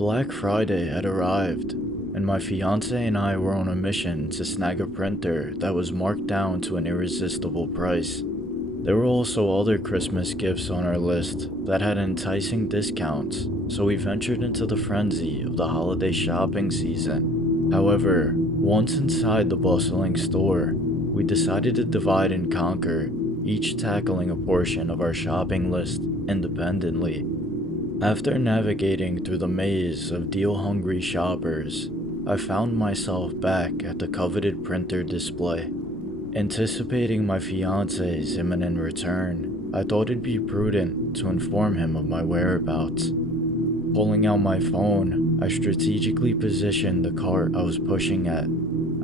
Black Friday had arrived, and my fiance and I were on a mission to snag a printer that was marked down to an irresistible price. There were also other Christmas gifts on our list that had enticing discounts, so we ventured into the frenzy of the holiday shopping season. However, once inside the bustling store, we decided to divide and conquer, each tackling a portion of our shopping list independently. After navigating through the maze of deal-hungry shoppers, I found myself back at the coveted printer display. Anticipating my fiance's imminent return, I thought it'd be prudent to inform him of my whereabouts. Pulling out my phone, I strategically positioned the cart I was pushing at.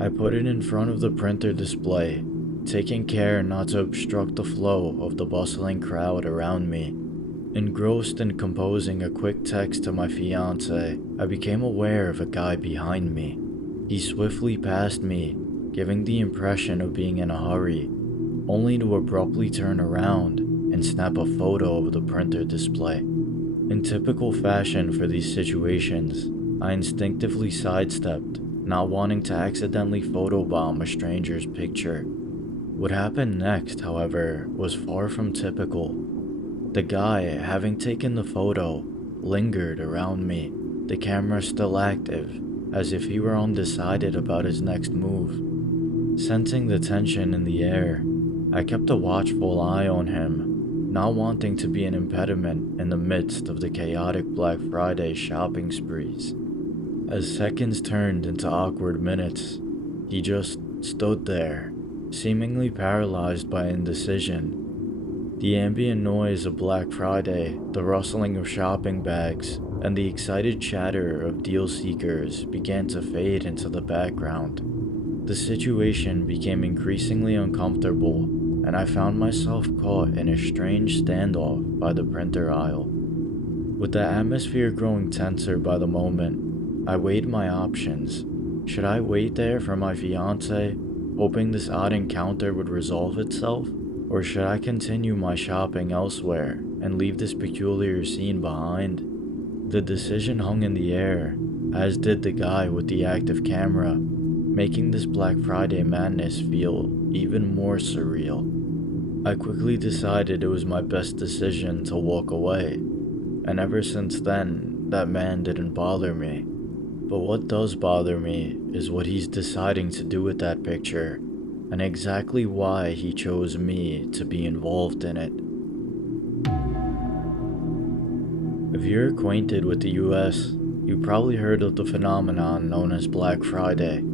I put it in front of the printer display, taking care not to obstruct the flow of the bustling crowd around me. Engrossed in composing a quick text to my fiance, I became aware of a guy behind me. He swiftly passed me, giving the impression of being in a hurry, only to abruptly turn around and snap a photo of the printer display. In typical fashion for these situations, I instinctively sidestepped, not wanting to accidentally photobomb a stranger's picture. What happened next, however, was far from typical. The guy, having taken the photo, lingered around me, the camera still active, as if he were undecided about his next move. Sensing the tension in the air, I kept a watchful eye on him, not wanting to be an impediment in the midst of the chaotic Black Friday shopping sprees. As seconds turned into awkward minutes, he just stood there, seemingly paralyzed by indecision. The ambient noise of Black Friday, the rustling of shopping bags, and the excited chatter of deal seekers began to fade into the background. The situation became increasingly uncomfortable, and I found myself caught in a strange standoff by the printer aisle. With the atmosphere growing tenser by the moment, I weighed my options. Should I wait there for my fiance, hoping this odd encounter would resolve itself? Or should I continue my shopping elsewhere and leave this peculiar scene behind? The decision hung in the air, as did the guy with the active camera, making this Black Friday madness feel even more surreal. I quickly decided it was my best decision to walk away, and ever since then, that man didn't bother me. But what does bother me is what he's deciding to do with that picture, and exactly why he chose me to be involved in it. If you're acquainted with the US, you probably heard of the phenomenon known as Black Friday.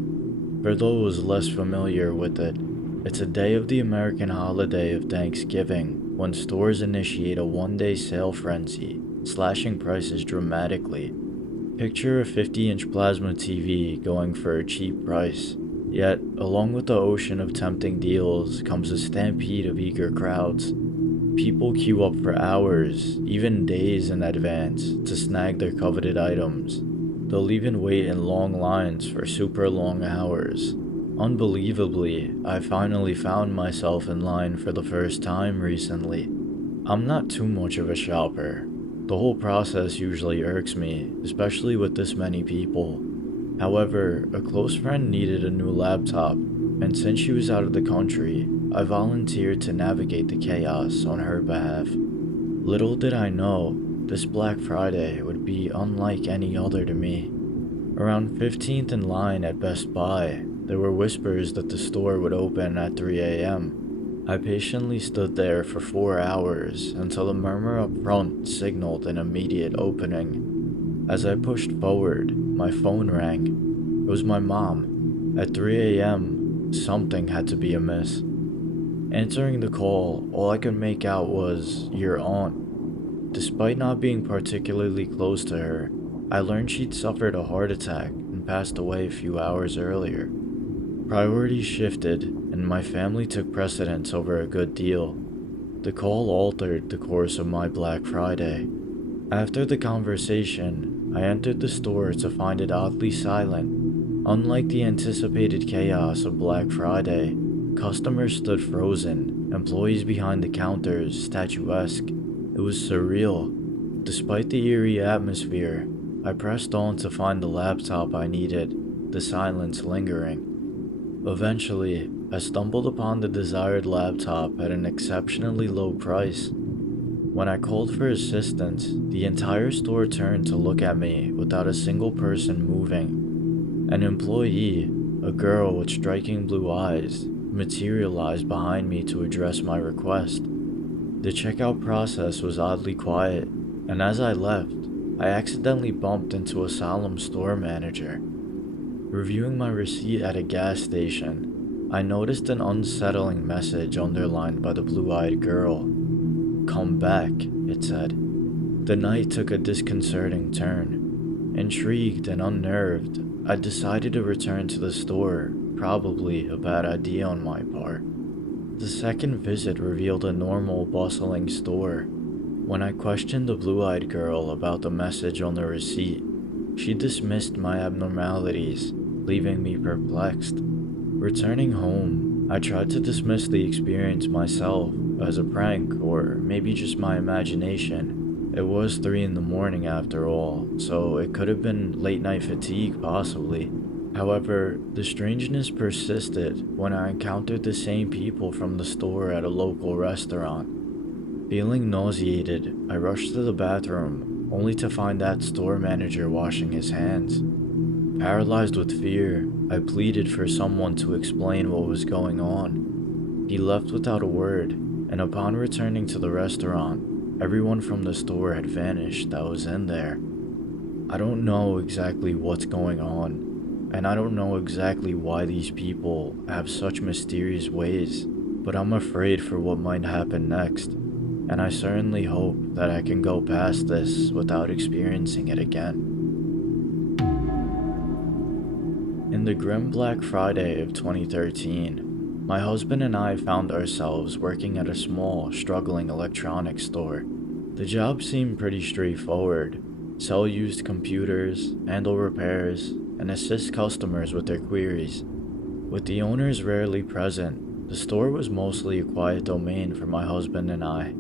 For those less familiar with it, it's a day of the American holiday of Thanksgiving when stores initiate a one-day sale frenzy, slashing prices dramatically. Picture a 50-inch plasma TV going for a cheap price. Yet, along with the ocean of tempting deals comes a stampede of eager crowds. People queue up for hours, even days in advance, to snag their coveted items. They'll even wait in long lines for super long hours. Unbelievably, I finally found myself in line for the first time recently. I'm not too much of a shopper. The whole process usually irks me, especially with this many people. However, a close friend needed a new laptop, and since she was out of the country, I volunteered to navigate the chaos on her behalf. Little did I know, this Black Friday would be unlike any other to me. Around 15th in line at Best Buy, there were whispers that the store would open at 3 a.m. I patiently stood there for 4 hours until the murmur up front signaled an immediate opening. As I pushed forward, my phone rang. It was my mom. At 3 a.m., something had to be amiss. Answering the call, all I could make out was, "Your aunt." Despite not being particularly close to her, I learned she'd suffered a heart attack and passed away a few hours earlier. Priorities shifted, and my family took precedence over a good deal. The call altered the course of my Black Friday. After the conversation, I entered the store to find it oddly silent. Unlike the anticipated chaos of Black Friday, customers stood frozen, employees behind the counters statuesque. It was surreal. Despite the eerie atmosphere, I pressed on to find the laptop I needed, the silence lingering. Eventually, I stumbled upon the desired laptop at an exceptionally low price. When I called for assistance, the entire store turned to look at me without a single person moving. An employee, a girl with striking blue eyes, materialized behind me to address my request. The checkout process was oddly quiet, and as I left, I accidentally bumped into Asylum store manager. Reviewing my receipt at a gas station, I noticed an unsettling message underlined by the blue-eyed girl. "Come back," it said. The night took a disconcerting turn. Intrigued and unnerved, I decided to return to the store, probably a bad idea on my part. The second visit revealed a normal, bustling store. When I questioned the blue-eyed girl about the message on the receipt, she dismissed my abnormalities, leaving me perplexed. Returning home, I tried to dismiss the experience myself as a prank or maybe just my imagination. It was 3 in the morning after all, so it could have been late-night fatigue possibly. However, the strangeness persisted when I encountered the same people from the store at a local restaurant. Feeling nauseated, I rushed to the bathroom, only to find that store manager washing his hands. Paralyzed with fear, I pleaded for someone to explain what was going on. He left without a word, and upon returning to the restaurant, everyone from the store had vanished that was in there. I don't know exactly what's going on, and I don't know exactly why these people have such mysterious ways, but I'm afraid for what might happen next, and I certainly hope that I can go past this without experiencing it again. In the grim Black Friday of 2013, my husband and I found ourselves working at a small, struggling electronics store. The job seemed pretty straightforward: sell used computers, handle repairs, and assist customers with their queries. With the owners rarely present, the store was mostly a quiet domain for my husband and I.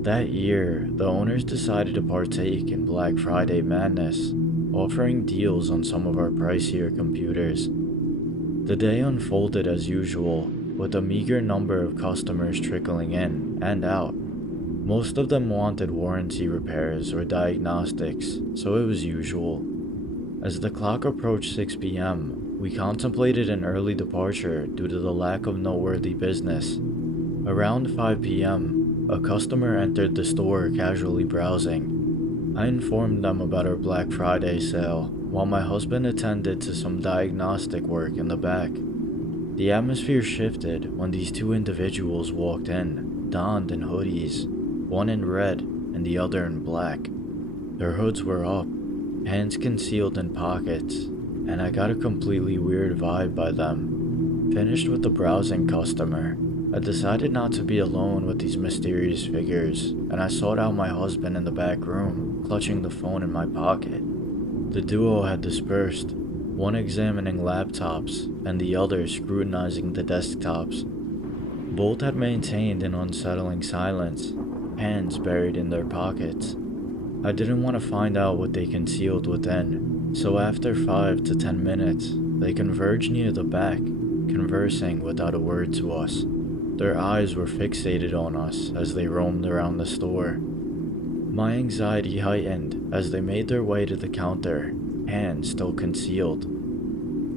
That year, the owners decided to partake in Black Friday madness, offering deals on some of our pricier computers. The day unfolded as usual, with a meager number of customers trickling in and out. Most of them wanted warranty repairs or diagnostics, so it was usual. As the clock approached 6 p.m., we contemplated an early departure due to the lack of noteworthy business. Around 5 p.m., a customer entered the store casually browsing. I informed them about our Black Friday sale, while my husband attended to some diagnostic work in the back. The atmosphere shifted when these two individuals walked in, donned in hoodies, one in red and the other in black. Their hoods were up, hands concealed in pockets, and I got a completely weird vibe by them. Finished with the browsing customer, I decided not to be alone with these mysterious figures, and I sought out my husband in the back room, clutching the phone in my pocket. The duo had dispersed, one examining laptops and the other scrutinizing the desktops. Both had maintained an unsettling silence, hands buried in their pockets. I didn't want to find out what they concealed within, so after 5 to 10 minutes, they converged near the back, conversing without a word to us. Their eyes were fixated on us as they roamed around the store. My anxiety heightened as they made their way to the counter, hands still concealed.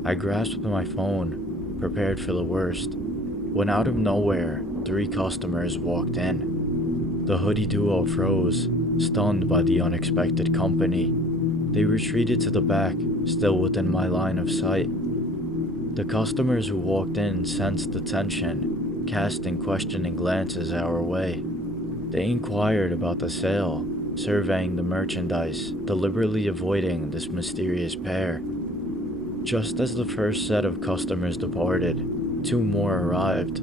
I grasped my phone, prepared for the worst, when out of nowhere, 3 customers walked in. The hoodie duo froze, stunned by the unexpected company. They retreated to the back, still within my line of sight. The customers who walked in sensed the tension, casting questioning glances our way. They inquired about the sale, surveying the merchandise, deliberately avoiding this mysterious pair. Just as the first set of customers departed, 2 more arrived.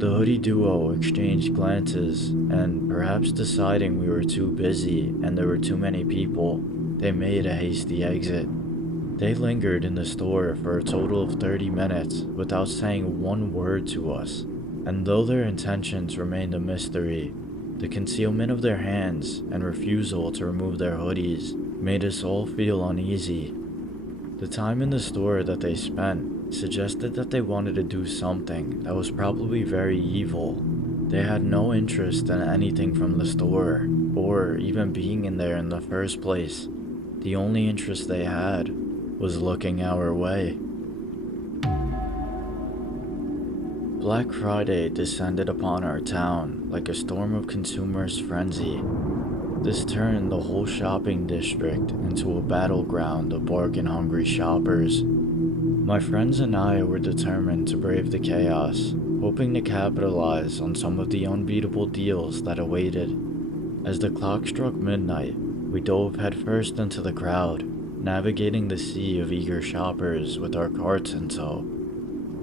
The hoodie duo exchanged glances, and perhaps deciding we were too busy and there were too many people, they made a hasty exit. They lingered in the store for a total of 30 minutes without saying one word to us. And though their intentions remained a mystery, the concealment of their hands and refusal to remove their hoodies made us all feel uneasy. The time in the store that they spent suggested that they wanted to do something that was probably very evil. They had no interest in anything from the store, or even being in there in the first place. The only interest they had was looking our way. Black Friday descended upon our town like a storm of consumerist frenzy. This turned the whole shopping district into a battleground of bargain-hungry shoppers. My friends and I were determined to brave the chaos, hoping to capitalize on some of the unbeatable deals that awaited. As the clock struck midnight, we dove headfirst into the crowd, navigating the sea of eager shoppers with our carts in tow.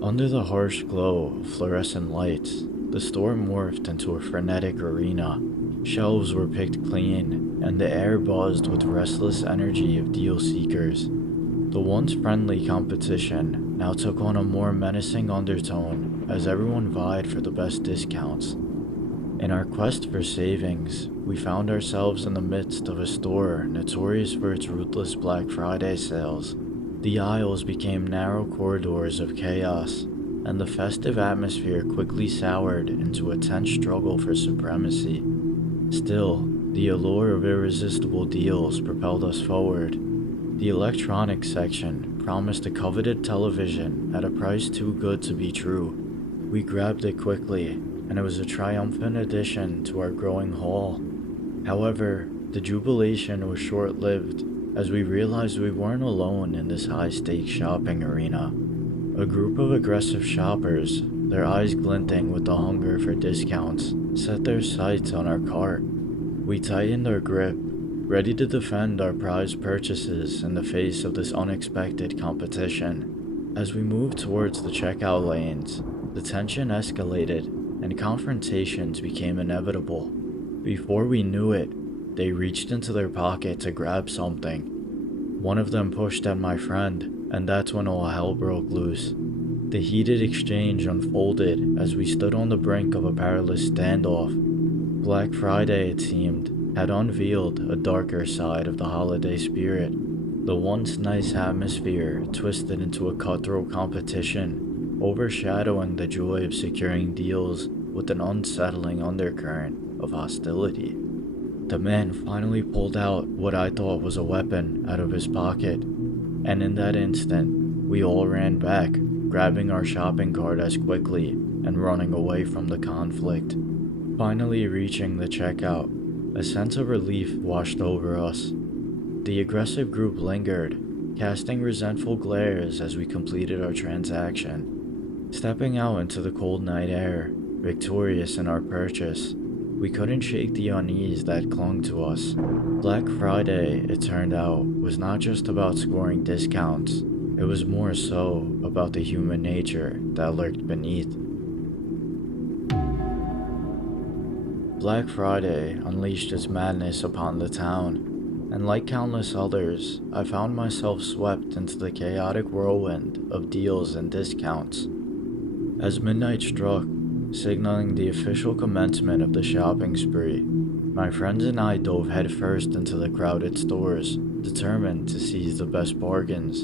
Under the harsh glow of fluorescent lights, the store morphed into a frenetic arena. Shelves were picked clean, and the air buzzed with restless energy of deal seekers. The once friendly competition now took on a more menacing undertone as everyone vied for the best discounts. In our quest for savings, we found ourselves in the midst of a store notorious for its ruthless Black Friday sales. The aisles became narrow corridors of chaos, and the festive atmosphere quickly soured into a tense struggle for supremacy. Still, the allure of irresistible deals propelled us forward. The electronics section promised a coveted television at a price too good to be true. We grabbed it quickly, and it was a triumphant addition to our growing haul. However, the jubilation was short-lived, as we realized we weren't alone in this high-stakes shopping arena. A group of aggressive shoppers, their eyes glinting with the hunger for discounts, set their sights on our cart. We tightened our grip, ready to defend our prized purchases in the face of this unexpected competition. As we moved towards the checkout lanes, the tension escalated and confrontations became inevitable. Before we knew it, they reached into their pocket to grab something. One of them pushed at my friend, and that's when all hell broke loose. The heated exchange unfolded as we stood on the brink of a perilous standoff. Black Friday, it seemed, had unveiled a darker side of the holiday spirit. The once nice atmosphere twisted into a cutthroat competition, overshadowing the joy of securing deals with an unsettling undercurrent of hostility. The man finally pulled out what I thought was a weapon out of his pocket, and in that instant, we all ran back, grabbing our shopping cart as quickly and running away from the conflict. Finally reaching the checkout, a sense of relief washed over us. The aggressive group lingered, casting resentful glares as we completed our transaction. Stepping out into the cold night air, victorious in our purchase, we couldn't shake the unease that clung to us. Black Friday, it turned out, was not just about scoring discounts. It was more so about the human nature that lurked beneath. Black Friday unleashed its madness upon the town, and like countless others, I found myself swept into the chaotic whirlwind of deals and discounts. As midnight struck, signaling the official commencement of the shopping spree, my friends and I dove headfirst into the crowded stores, determined to seize the best bargains.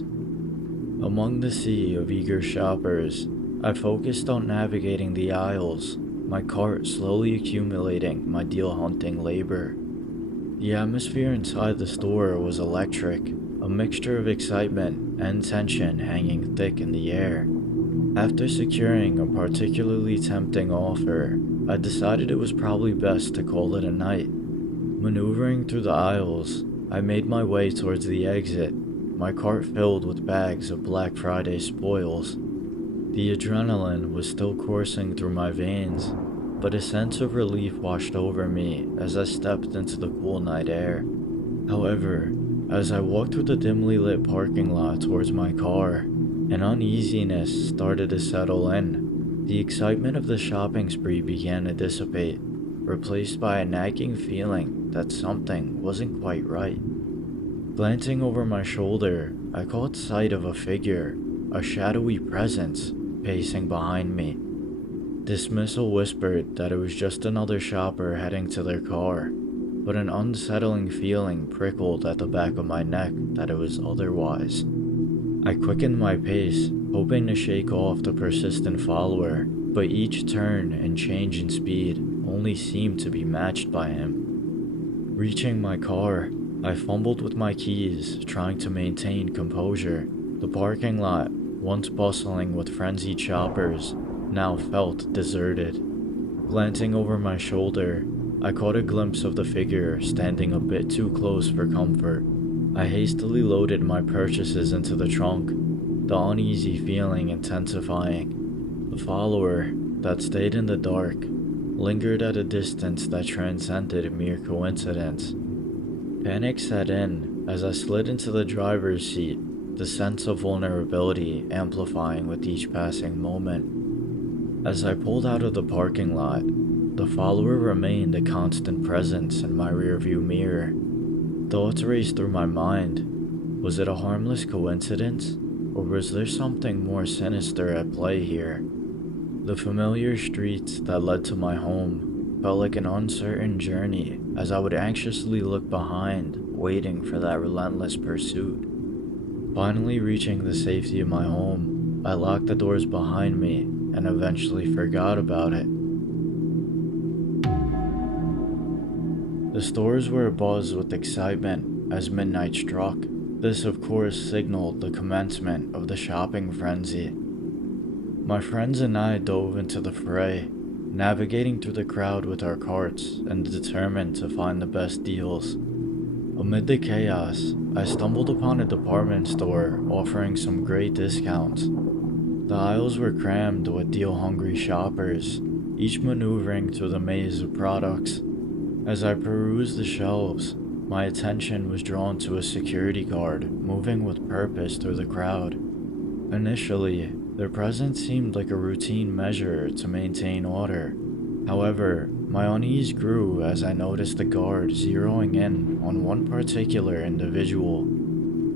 Among the sea of eager shoppers, I focused on navigating the aisles, my cart slowly accumulating my deal-hunting labor. The atmosphere inside the store was electric, a mixture of excitement and tension hanging thick in the air. After securing a particularly tempting offer, I decided it was probably best to call it a night. Maneuvering through the aisles, I made my way towards the exit, my cart filled with bags of Black Friday spoils. The adrenaline was still coursing through my veins, but a sense of relief washed over me as I stepped into the cool night air. However, as I walked through the dimly lit parking lot towards my car, an uneasiness started to settle in. The excitement of the shopping spree began to dissipate, replaced by a nagging feeling that something wasn't quite right. Glancing over my shoulder, I caught sight of a figure, a shadowy presence, pacing behind me. Dismissal whispered that it was just another shopper heading to their car. but an unsettling feeling prickled at the back of my neck that it was otherwise. I quickened my pace, hoping to shake off the persistent follower, but each turn and change in speed only seemed to be matched by him. Reaching my car, I fumbled with my keys, trying to maintain composure. The parking lot, once bustling with frenzied shoppers, now felt deserted. Glancing over my shoulder, I caught a glimpse of the figure standing a bit too close for comfort. I hastily loaded my purchases into the trunk, the uneasy feeling intensifying. The follower, that stayed in the dark, lingered at a distance that transcended mere coincidence. Panic set in as I slid into the driver's seat, the sense of vulnerability amplifying with each passing moment. As I pulled out of the parking lot, the follower remained a constant presence in my rearview mirror. Thoughts raced through my mind. Was it a harmless coincidence, or was there something more sinister at play here? The familiar streets that led to my home felt like an uncertain journey as I would anxiously look behind, waiting for that relentless pursuit. Finally reaching the safety of my home, I locked the doors behind me and eventually forgot about it. The stores were abuzz with excitement as midnight struck. This of course signaled the commencement of the shopping frenzy. My friends and I dove into the fray, navigating through the crowd with our carts and determined to find the best deals. Amid the chaos, I stumbled upon a department store offering some great discounts. The aisles were crammed with deal-hungry shoppers, each maneuvering through the maze of products. As I perused the shelves, my attention was drawn to a security guard moving with purpose through the crowd. Initially, their presence seemed like a routine measure to maintain order. However, my unease grew as I noticed the guard zeroing in on one particular individual.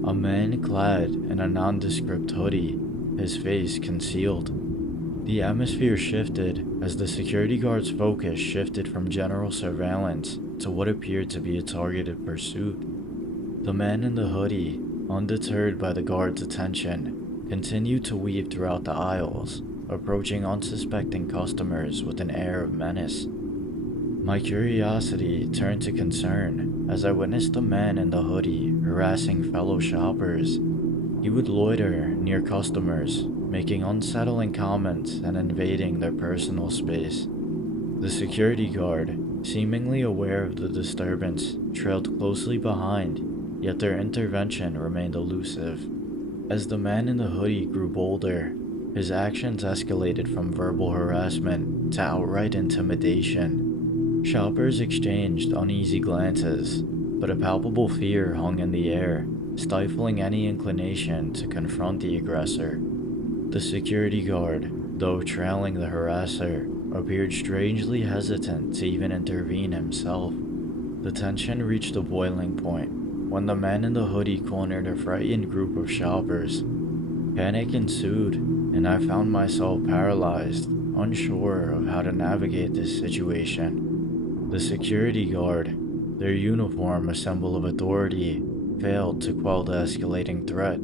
A man clad in a nondescript hoodie, his face concealed. The atmosphere shifted as the security guard's focus shifted from general surveillance to what appeared to be a targeted pursuit. The man in the hoodie, undeterred by the guard's attention, continued to weave throughout the aisles, approaching unsuspecting customers with an air of menace. My curiosity turned to concern as I witnessed the man in the hoodie harassing fellow shoppers. He would loiter near customers, making unsettling comments and invading their personal space. The security guard, seemingly aware of the disturbance, trailed closely behind, yet their intervention remained elusive. As the man in the hoodie grew bolder, his actions escalated from verbal harassment to outright intimidation. Shoppers exchanged uneasy glances, but a palpable fear hung in the air, stifling any inclination to confront the aggressor. The security guard, though trailing the harasser, appeared strangely hesitant to even intervene himself. The tension reached a boiling point when the man in the hoodie cornered a frightened group of shoppers. Panic ensued, and I found myself paralyzed, unsure of how to navigate this situation. The security guard, their uniform a symbol of authority, failed to quell the escalating threat.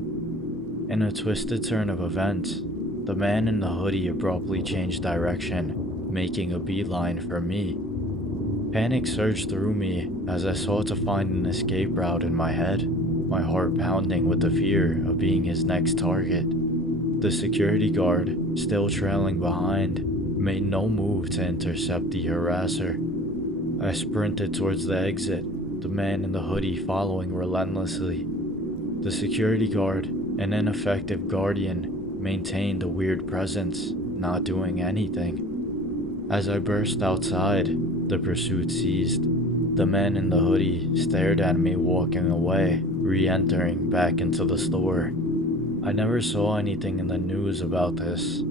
In a twisted turn of events, the man in the hoodie abruptly changed direction, making a beeline for me. Panic surged through me as I sought to find an escape route in my head, my heart pounding with the fear of being his next target. The security guard, still trailing behind, made no move to intercept the harasser. I sprinted towards the exit, the man in the hoodie following relentlessly. The security guard, an ineffective guardian, maintained a weird presence, not doing anything. As I burst outside, the pursuit ceased. The man in the hoodie stared at me walking away, re-entering back into the store. I never saw anything in the news about this,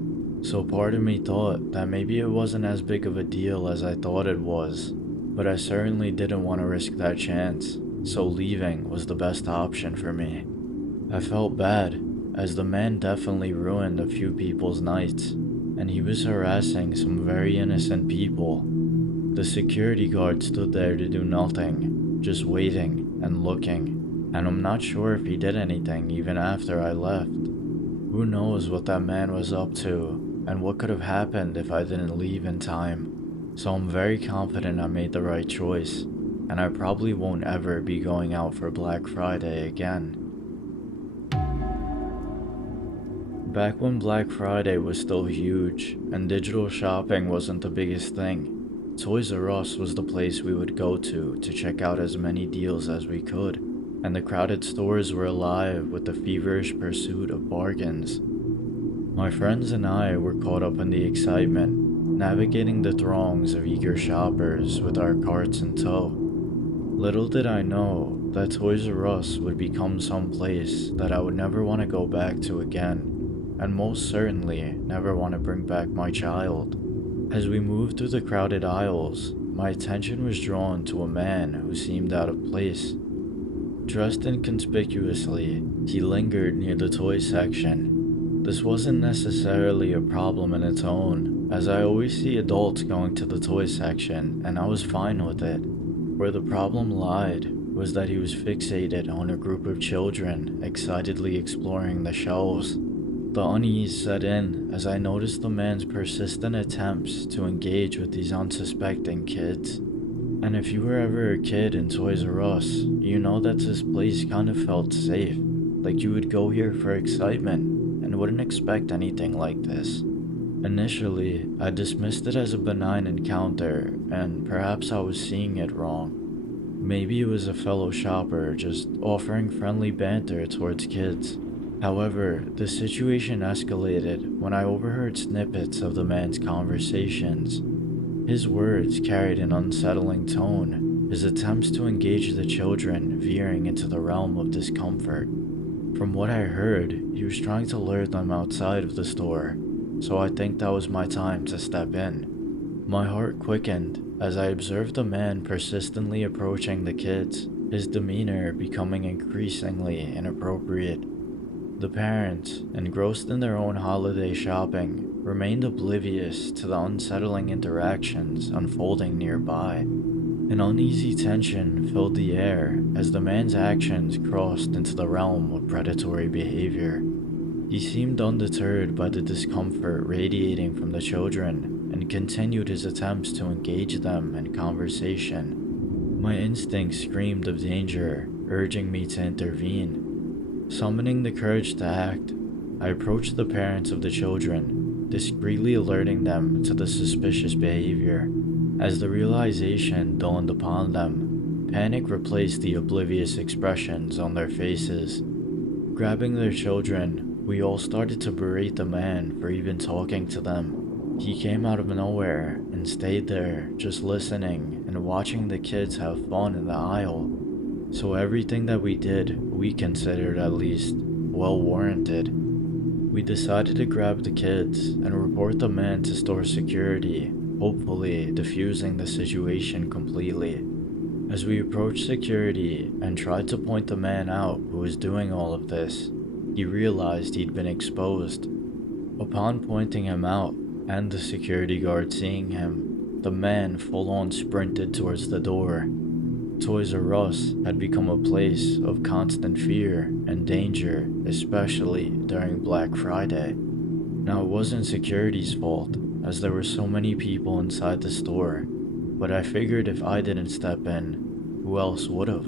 so part of me thought that maybe it wasn't as big of a deal as I thought it was, but I certainly didn't want to risk that chance, so leaving was the best option for me. I felt bad, as the man definitely ruined a few people's nights, and he was harassing some very innocent people. The security guard stood there to do nothing, just waiting and looking, and I'm not sure if he did anything even after I left. Who knows what that man was up to, and what could have happened if I didn't leave in time. So I'm very confident I made the right choice, and I probably won't ever be going out for Black Friday again. Back when Black Friday was still huge, and digital shopping wasn't the biggest thing, Toys R Us was the place we would go to check out as many deals as we could, and the crowded stores were alive with the feverish pursuit of bargains. My friends and I were caught up in the excitement, navigating the throngs of eager shoppers with our carts in tow. Little did I know that Toys R Us would become some place that I would never want to go back to again, and most certainly never want to bring back my child. As we moved through the crowded aisles, my attention was drawn to a man who seemed out of place. Dressed inconspicuously, he lingered near the toy section. This wasn't necessarily a problem in its own, as I always see adults going to the toy section, and I was fine with it. Where the problem lied was that he was fixated on a group of children excitedly exploring the shelves. The unease set in as I noticed the man's persistent attempts to engage with these unsuspecting kids. And if you were ever a kid in Toys R Us, you know that this place kind of felt safe, like you would go here for excitement and wouldn't expect anything like this. Initially, I dismissed it as a benign encounter, and perhaps I was seeing it wrong. Maybe it was a fellow shopper just offering friendly banter towards kids. However, the situation escalated when I overheard snippets of the man's conversations. His words carried an unsettling tone, his attempts to engage the children veering into the realm of discomfort. From what I heard, he was trying to lure them outside of the store, so I think that was my time to step in. My heart quickened as I observed the man persistently approaching the kids, his demeanor becoming increasingly inappropriate. The parents, engrossed in their own holiday shopping, remained oblivious to the unsettling interactions unfolding nearby. An uneasy tension filled the air as the man's actions crossed into the realm of predatory behavior. He seemed undeterred by the discomfort radiating from the children and continued his attempts to engage them in conversation. My instincts screamed of danger, urging me to intervene. Summoning the courage to act, I approached the parents of the children, discreetly alerting them to the suspicious behavior. As the realization dawned upon them, panic replaced the oblivious expressions on their faces. Grabbing their children, we all started to berate the man for even talking to them. He came out of nowhere and stayed there, just listening and watching the kids have fun in the aisle. So everything that we did, we considered at least, well warranted. We decided to grab the kids and report the man to store security, hopefully diffusing the situation completely. As we approached security and tried to point the man out who was doing all of this, he realized he'd been exposed. Upon pointing him out, and the security guard seeing him, the man full-on sprinted towards the door. Toys R Us had become a place of constant fear and danger, especially during Black Friday. Now, it wasn't security's fault, as there were so many people inside the store, but I figured if I didn't step in, who else would've?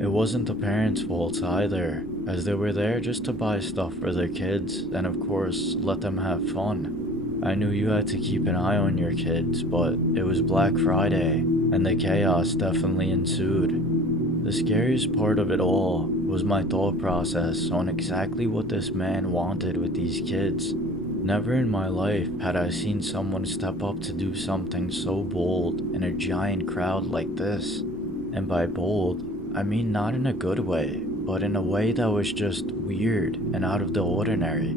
It wasn't the parents' fault either, as they were there just to buy stuff for their kids and of course let them have fun. I knew you had to keep an eye on your kids, but it was Black Friday, and the chaos definitely ensued. The scariest part of it all was my thought process on exactly what this man wanted with these kids. Never in my life had I seen someone step up to do something so bold in a giant crowd like this. And by bold, I mean not in a good way, but in a way that was just weird and out of the ordinary.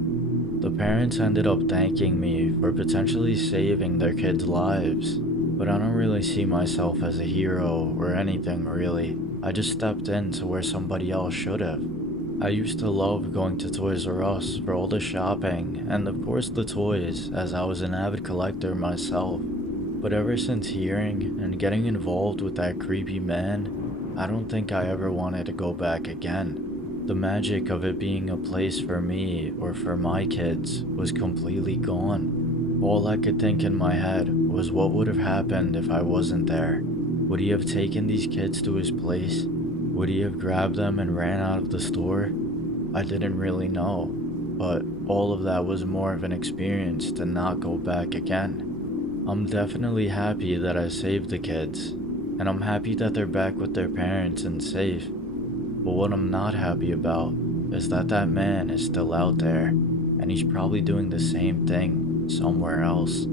The parents ended up thanking me for potentially saving their kids' lives, but I don't really see myself as a hero or anything really. I just stepped into where somebody else should have. I used to love going to Toys R Us for all the shopping and of course the toys, as I was an avid collector myself. But ever since hearing and getting involved with that creepy man, I don't think I ever wanted to go back again. The magic of it being a place for me or for my kids was completely gone. All I could think in my head was what would have happened if I wasn't there. Would he have taken these kids to his place? Would he have grabbed them and ran out of the store? I didn't really know, but all of that was more of an experience to not go back again. I'm definitely happy that I saved the kids, and I'm happy that they're back with their parents and safe. But what I'm not happy about is that man is still out there, and he's probably doing the same thing somewhere else.